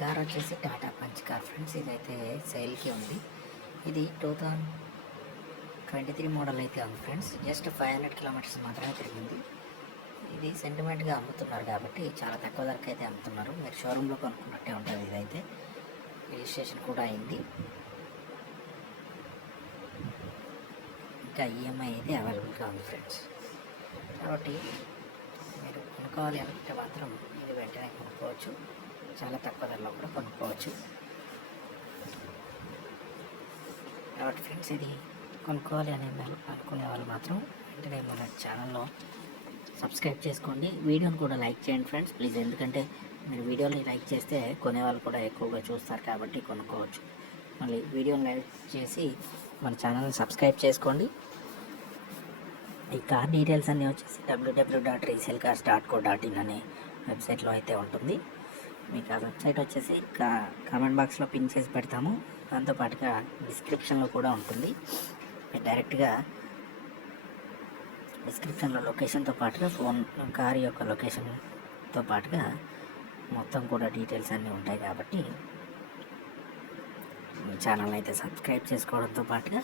Car వచ్చేసి Tata punch car friends. ఇదైతే సేల్కి ఉంది. ఇది 2023 మోడల్ అయితే ఉంది ఫ్రెండ్స్. జస్ట్ 500 కిలోమీటర్స్ మాత్రమే తిరిగింది. ఇది సెంటిమెంట్గా అమ్ముతున్నారు కాబట్టి చాలా తక్కువ ధరకు అయితే అమ్ముతున్నారు. మీరు షోరూంలో కొనుక్కున్నట్టే ఉంటుంది. ఇదైతే రిజిస్ట్రేషన్ కూడా అయింది. ఇంకా ఈఎంఐ అయితే అవైలబుల్గా ఉంది ఫ్రెండ్స్. కాబట్టి మీరు కొనుక్కోవాలి అనుకుంటే మాత్రం ఇది వెంటనే కొనుక్కోవచ్చు. చాలా తక్కువ ధరలో కూడా కొనుక్కోవచ్చు. కాబట్టి ఫ్రెండ్స్ ఇది కొనుక్కోవాలి అనుకునే వాళ్ళు మాత్రం వెంటనే మన ఛానల్లో సబ్స్క్రైబ్ చేసుకోండి. వీడియోని కూడా లైక్ చేయండి ఫ్రెండ్స్ ప్లీజ్. ఎందుకంటే మీరు వీడియోని లైక్ చేస్తే కొనేవాళ్ళు కూడా ఎక్కువగా చూస్తారు కాబట్టి కొనుక్కోవచ్చు. మళ్ళీ వీడియోని లైక్ చేసి మన ఛానల్ని సబ్స్క్రైబ్ చేసుకోండి. ఈ కార్ డీటెయిల్స్ అన్నీ వచ్చేసి www.reselcars.co.in అనే వెబ్సైట్లో అయితే ఉంటుంది. మీకు ఆ వెబ్సైట్ వచ్చేసి కామెంట్ బాక్స్లో పిన్ చేసి పెడతాము. దాంతోపాటుగా డిస్క్రిప్షన్లో కూడా ఉంటుంది. మీరు డైరెక్ట్గా డిస్క్రిప్షన్లో లొకేషన్తో పాటుగా కార్ యొక్క లొకేషన్తో పాటుగా మొత్తం కూడా డీటెయిల్స్ అన్నీ ఉంటాయి. కాబట్టి మీ ఛానల్ అయితే సబ్స్క్రైబ్ చేసుకోవడంతో పాటుగా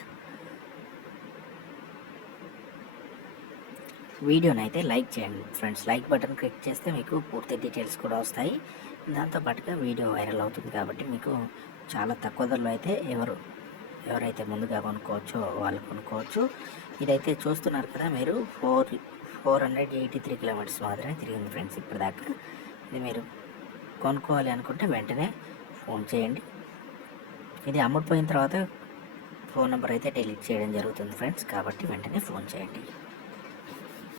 వీడియోని అయితే లైక్ చేయండి ఫ్రెండ్స్. లైక్ బటన్ క్లిక్ చేస్తే మీకు పూర్తి డీటెయిల్స్ కూడా వస్తాయి. దాంతోపాటుగా వీడియో వైరల్ అవుతుంది కాబట్టి మీకు చాలా తక్కువ ధరలో అయితే ఎవరైతే ముందుగా కొనుక్కోవచ్చో వాళ్ళు కొనుక్కోవచ్చు. ఇదైతే చూస్తున్నారు కదా మీరు, 483 కిలోమీటర్స్ మాత్రమే తిరిగింది ఫ్రెండ్స్ ఇప్పటిదాకా. ఇది మీరు కొనుక్కోవాలి అనుకుంటే వెంటనే ఫోన్ చేయండి. ఇది అమ్ముడుపోయిన తర్వాత ఫోన్ నెంబర్ అయితే డిలీట్ చేయడం జరుగుతుంది ఫ్రెండ్స్. కాబట్టి వెంటనే ఫోన్ చేయండి.